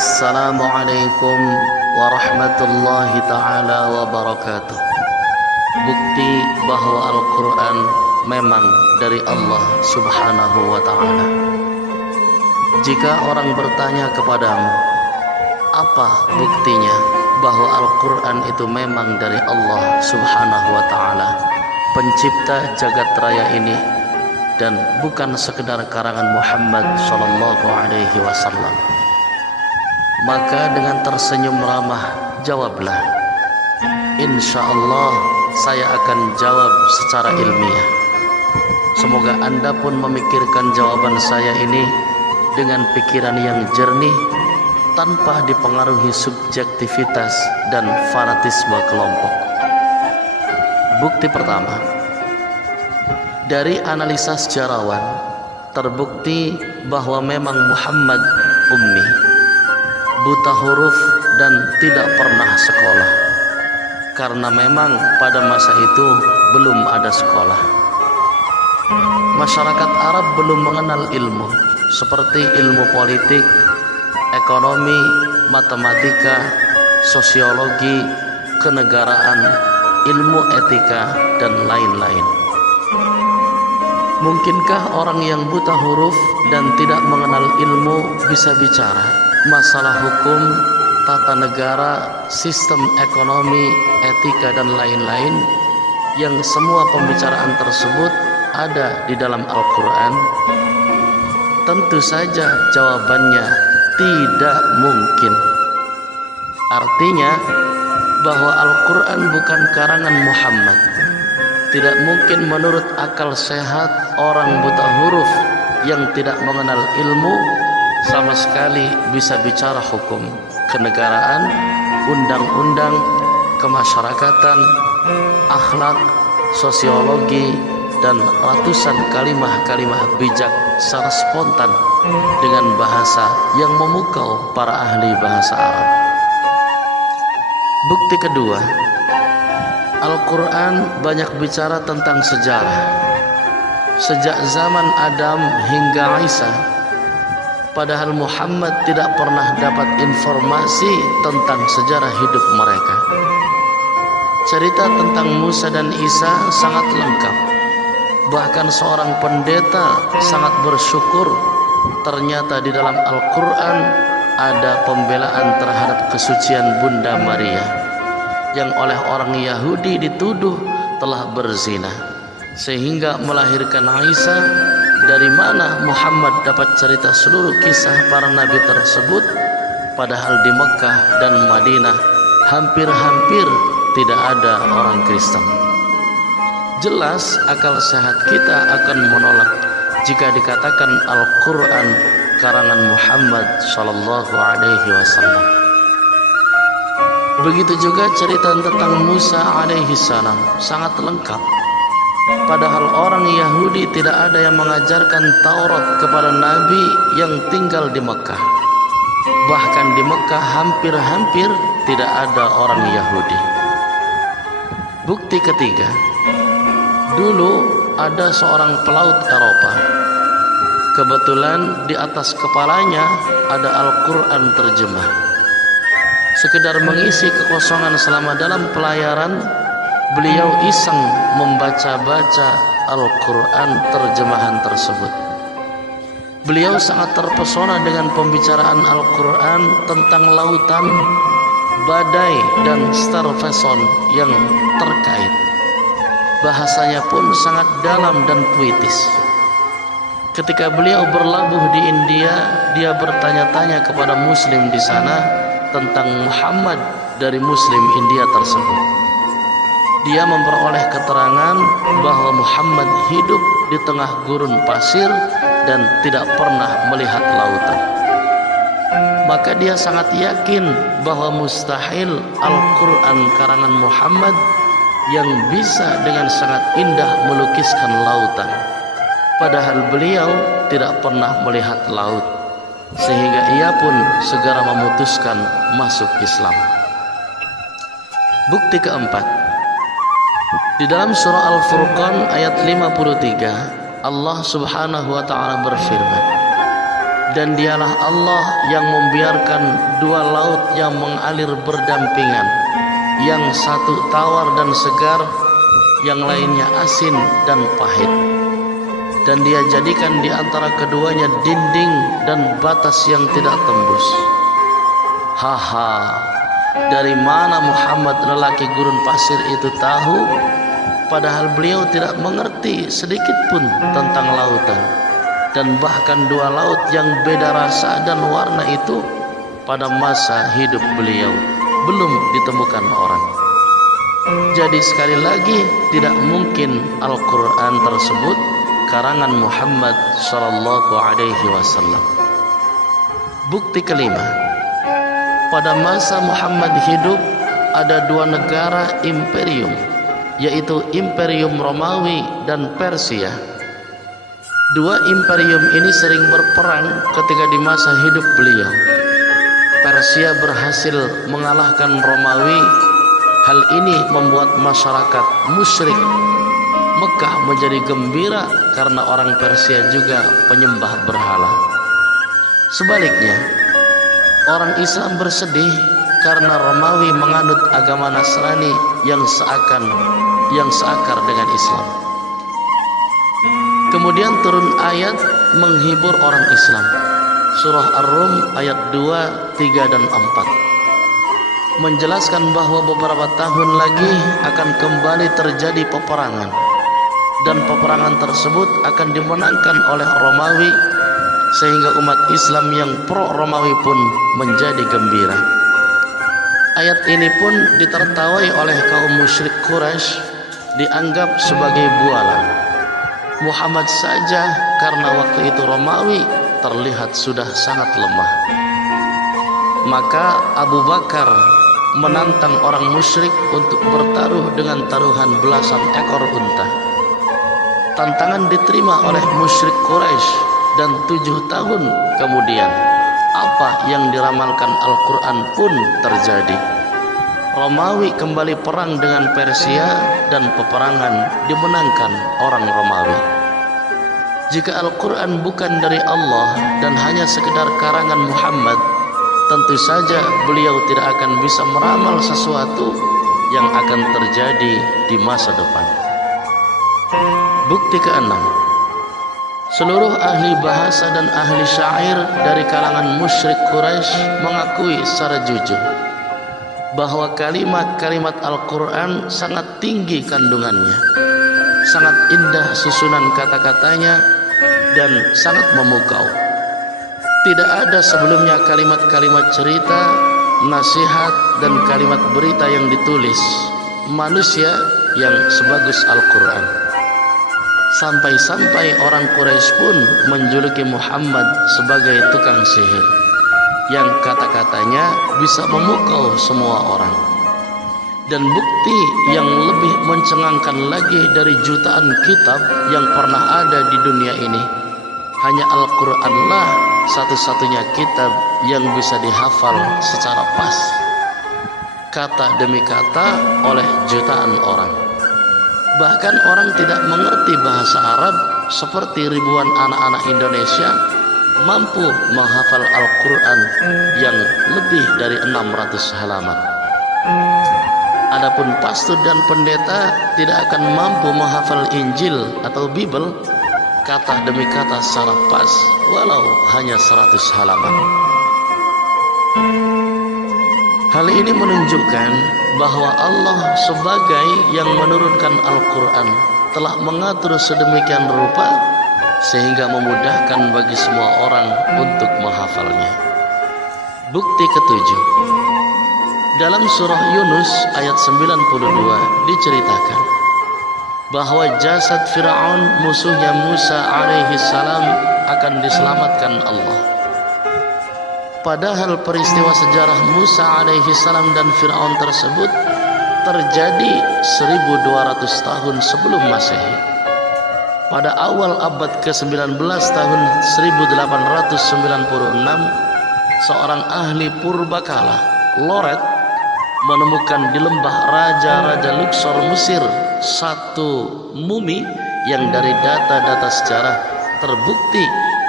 Assalamualaikum warahmatullahi ta'ala wabarakatuh. Bukti bahwa Al-Quran memang dari Allah subhanahu wa ta'ala. Jika orang bertanya kepadamu, apa buktinya bahwa Al-Quran itu memang dari Allah subhanahu wa ta'ala, pencipta jagat raya ini, dan bukan sekedar karangan Muhammad sallallahu alaihi wasallam, maka dengan tersenyum ramah jawablah, insya Allah saya akan jawab secara ilmiah. Semoga Anda pun memikirkan jawaban saya ini dengan pikiran yang jernih, tanpa dipengaruhi subjektivitas dan fanatisme kelompok. Bukti pertama, dari analisa sejarawan terbukti bahwa memang Muhammad ummi, buta huruf dan tidak pernah sekolah, karena memang pada masa itu belum ada sekolah. Masyarakat Arab belum mengenal ilmu seperti ilmu politik, ekonomi, matematika, sosiologi, kenegaraan, ilmu etika, dan lain-lain. Mungkinkah orang yang buta huruf dan tidak mengenal ilmu bisa bicara masalah hukum, tata negara, sistem ekonomi, etika, dan lain-lain, yang semua pembicaraan tersebut ada di dalam Al-Quran? Tentu saja jawabannya tidak mungkin. Artinya bahwa Al-Quran bukan karangan Muhammad. Tidak mungkin menurut akal sehat orang buta huruf yang tidak mengenal ilmu sama sekali bisa bicara hukum, kenegaraan, undang-undang, kemasyarakatan, akhlak, sosiologi, dan ratusan kalimah-kalimah bijak secara spontan dengan bahasa yang memukau para ahli bahasa Arab. Bukti kedua, Al-Quran banyak bicara tentang sejarah. Sejak zaman Adam hingga Isa, padahal Muhammad tidak pernah dapat informasi tentang sejarah hidup mereka. Cerita tentang Musa dan Isa sangat lengkap. Bahkan seorang pendeta sangat bersyukur ternyata di dalam Al-Quran ada pembelaan terhadap kesucian Bunda Maria yang oleh orang Yahudi dituduh telah berzina sehingga melahirkan Isa. Dari mana Muhammad dapat cerita seluruh kisah para nabi tersebut, padahal di Mekah dan Madinah hampir-hampir tidak ada orang Kristen? Jelas akal sehat kita akan menolak jika dikatakan Al-Quran karangan Muhammad sallallahu alaihi wasallam. Begitu juga cerita tentang Musa alaihi salam sangat lengkap. Padahal orang Yahudi tidak ada yang mengajarkan Taurat kepada Nabi yang tinggal di Mekah. Bahkan di Mekah hampir-hampir tidak ada orang Yahudi. Bukti ketiga, dulu ada seorang pelaut Eropa. Kebetulan di atas kepalanya ada Al-Quran terjemah. Sekedar mengisi kekosongan selama dalam pelayaran, beliau iseng membaca-baca Al-Quran terjemahan tersebut. Beliau sangat terpesona dengan pembicaraan Al-Quran tentang lautan, badai, dan starvation yang terkait. Bahasanya pun sangat dalam dan puitis. Ketika beliau berlabuh di India, dia bertanya-tanya kepada muslim di sana tentang Muhammad dari muslim India tersebut. Dia memperoleh keterangan bahwa Muhammad hidup di tengah gurun pasir dan tidak pernah melihat lautan. Maka dia sangat yakin bahwa mustahil Al-Quran karangan Muhammad yang bisa dengan sangat indah melukiskan lautan, padahal beliau tidak pernah melihat laut, sehingga ia pun segera memutuskan masuk Islam. Bukti keempat, di dalam surah Al-Furqan ayat 53, Allah subhanahu wa ta'ala berfirman, Dan dialah Allah yang membiarkan dua laut yang mengalir berdampingan, yang satu tawar dan segar, yang lainnya asin dan pahit. Dan Dia jadikan di antara keduanya dinding dan batas yang tidak tembus. Haha, dari mana Muhammad lelaki gurun pasir itu tahu, padahal beliau tidak mengerti sedikit pun tentang lautan. Dan bahkan dua laut yang beda rasa dan warna itu pada masa hidup beliau belum ditemukan orang. Jadi sekali lagi tidak mungkin Al-Quran tersebut karangan Muhammad sallallahu alaihi wasallam. Bukti kelima, pada masa Muhammad hidup ada dua negara imperium, yaitu Imperium Romawi dan Persia. Dua imperium ini sering berperang ketika di masa hidup beliau. Persia berhasil mengalahkan Romawi. Hal ini membuat masyarakat musyrik Mekah menjadi gembira karena orang Persia juga penyembah berhala. Sebaliknya, orang Islam bersedih karena Romawi menganut agama Nasrani yang seakar dengan Islam. Kemudian turun ayat menghibur orang Islam. Surah Ar-Rum ayat 2, 3 dan 4 menjelaskan bahwa beberapa tahun lagi akan kembali terjadi peperangan, dan peperangan tersebut akan dimenangkan oleh Romawi, sehingga umat Islam yang pro Romawi pun menjadi gembira. Ayat ini pun ditertawai oleh kaum musyrik Quraisy, dianggap sebagai bualan. Muhammad saja karena waktu itu Romawi terlihat sudah sangat lemah. Maka Abu Bakar menantang orang musyrik untuk bertaruh dengan taruhan belasan ekor unta. Tantangan diterima oleh musyrik Quraisy, dan 7 tahun kemudian apa yang diramalkan Al-Quran pun terjadi. Romawi kembali perang dengan Persia, dan peperangan dimenangkan orang Romawi. Jika Al-Quran bukan dari Allah dan hanya sekedar karangan Muhammad, tentu saja beliau tidak akan bisa meramal sesuatu yang akan terjadi di masa depan. Bukti keenam, seluruh ahli bahasa dan ahli syair dari kalangan musyrik Quraisy mengakui secara jujur bahwa kalimat-kalimat Al-Quran sangat tinggi kandungannya, sangat indah susunan kata-katanya, dan sangat memukau. Tidak ada sebelumnya kalimat-kalimat cerita, nasihat, dan kalimat berita yang ditulis manusia yang sebagus Al-Quran. Sampai-sampai orang Quraisy pun menjuluki Muhammad sebagai tukang sihir, yang kata-katanya bisa memukau semua orang. Dan bukti yang lebih mencengangkan lagi dari jutaan kitab yang pernah ada di dunia ini, hanya Al-Quranlah satu-satunya kitab yang bisa dihafal secara pas, kata demi kata, oleh jutaan orang. Bahkan orang tidak mengerti bahasa Arab seperti ribuan anak-anak Indonesia mampu menghafal Al-Quran yang lebih dari 600 halaman. Adapun pastor dan pendeta tidak akan mampu menghafal Injil atau Bible kata demi kata secara pas, walau hanya 100 halaman. Hal ini menunjukkan bahwa Allah sebagai yang menurunkan Al-Quran telah mengatur sedemikian rupa sehingga memudahkan bagi semua orang untuk menghafalnya. Bukti ketujuh, dalam surah Yunus ayat 92 diceritakan bahwa jasad Fir'aun musuhnya Musa alaihi salam akan diselamatkan Allah. Padahal peristiwa sejarah Musa alaihi salam dan Fir'aun tersebut terjadi 1200 tahun sebelum Masehi. Pada awal abad ke-19 tahun 1896, seorang ahli purbakala, Loret, menemukan di lembah raja-raja Luxor Mesir satu mumi yang dari data-data sejarah terbukti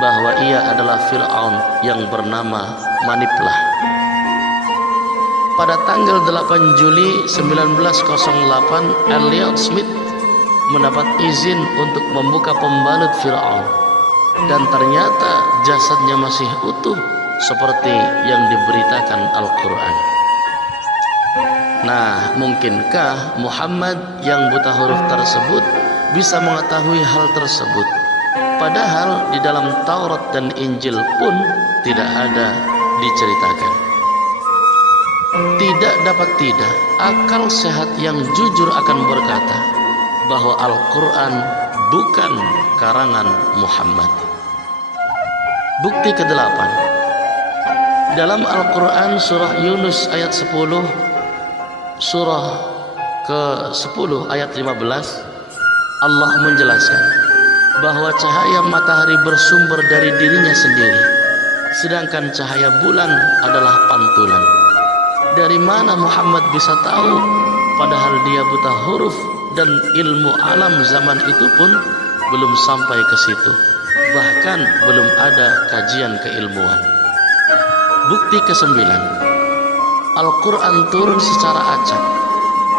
bahwa ia adalah Fir'aun yang bernama Maniplah. Pada tanggal 8 Juli 1908, Elliot Smith mendapat izin untuk membuka pembalut Fir'aun, dan ternyata jasadnya masih utuh seperti yang diberitakan Al-Quran. Nah, mungkinkah Muhammad yang buta huruf tersebut bisa mengetahui hal tersebut? Padahal di dalam Taurat dan Injil pun tidak ada diceritakan. Tidak dapat tidak, akal sehat yang jujur akan berkata bahwa Al-Quran bukan karangan Muhammad. Bukti ke-8, dalam Al-Quran surah Yunus ayat 10, surah ke-10 ayat 15, Allah menjelaskan bahwa cahaya matahari bersumber dari dirinya sendiri, sedangkan cahaya bulan adalah pantulan. Dari mana Muhammad bisa tahu, padahal dia buta huruf dan ilmu alam zaman itu pun belum sampai ke situ, bahkan belum ada kajian keilmuan. Bukti ke-9, Al-Quran turun secara acak,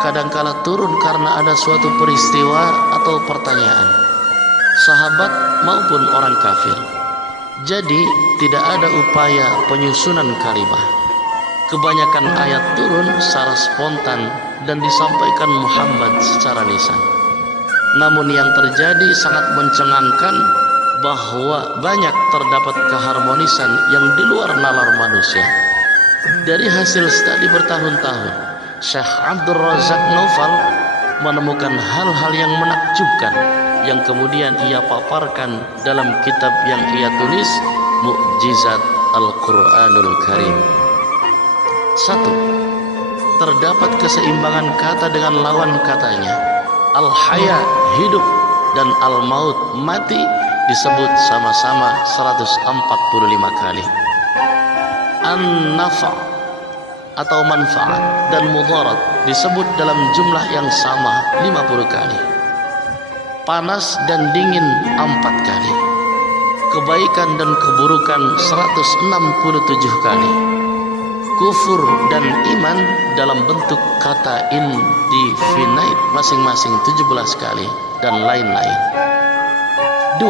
kadangkala turun karena ada suatu peristiwa atau pertanyaan, sahabat maupun orang kafir. Jadi tidak ada upaya penyusunan kalimah. Kebanyakan ayat turun secara spontan dan disampaikan Muhammad secara lisan. Namun yang terjadi sangat mencengangkan, bahwa banyak terdapat keharmonisan yang di luar nalar manusia. Dari hasil studi bertahun-tahun, Syekh Abdul Razak Naufal menemukan hal-hal yang menakjubkan yang kemudian ia paparkan dalam kitab yang ia tulis, Mukjizat Al-Quranul Karim. 1. Terdapat keseimbangan kata dengan lawan katanya. Al-Haya hidup dan Al-Maut mati disebut sama-sama 145 kali. An-Nafa' atau manfaat dan mudarat disebut dalam jumlah yang sama 50 kali. Panas dan dingin 4 kali. Kebaikan dan keburukan 167 kali. Kufur dan iman dalam bentuk kata indefinite masing-masing 17 kali, dan lain-lain. 2.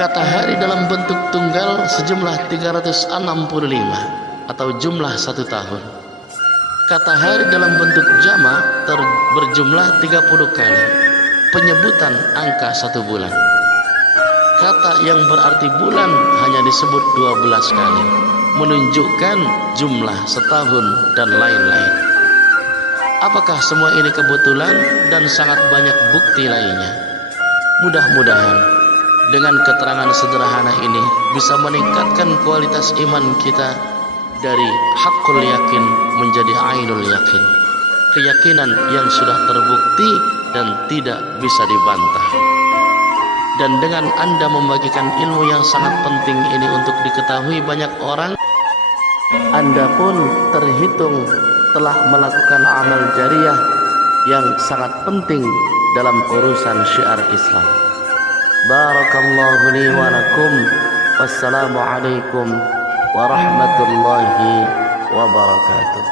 Kata hari dalam bentuk tunggal sejumlah 365 atau jumlah 1 tahun. Kata hari dalam bentuk jama' berjumlah 30 kali, penyebutan angka 1 bulan. Kata yang berarti bulan hanya disebut 12 kali, menunjukkan jumlah setahun dan lain-lain. Apakah semua ini kebetulan dan sangat banyak bukti lainnya? Mudah-mudahan dengan keterangan sederhana ini bisa meningkatkan kualitas iman kita dari haqqul yakin menjadi ainul yakin, keyakinan yang sudah terbukti dan tidak bisa dibantah. Dan dengan Anda membagikan ilmu yang sangat penting ini untuk diketahui banyak orang, Anda pun terhitung telah melakukan amal jariah yang sangat penting dalam urusan syiar Islam. Barakallahu li wa lakum. Wassalamu alaikum warahmatullahi wabarakatuh.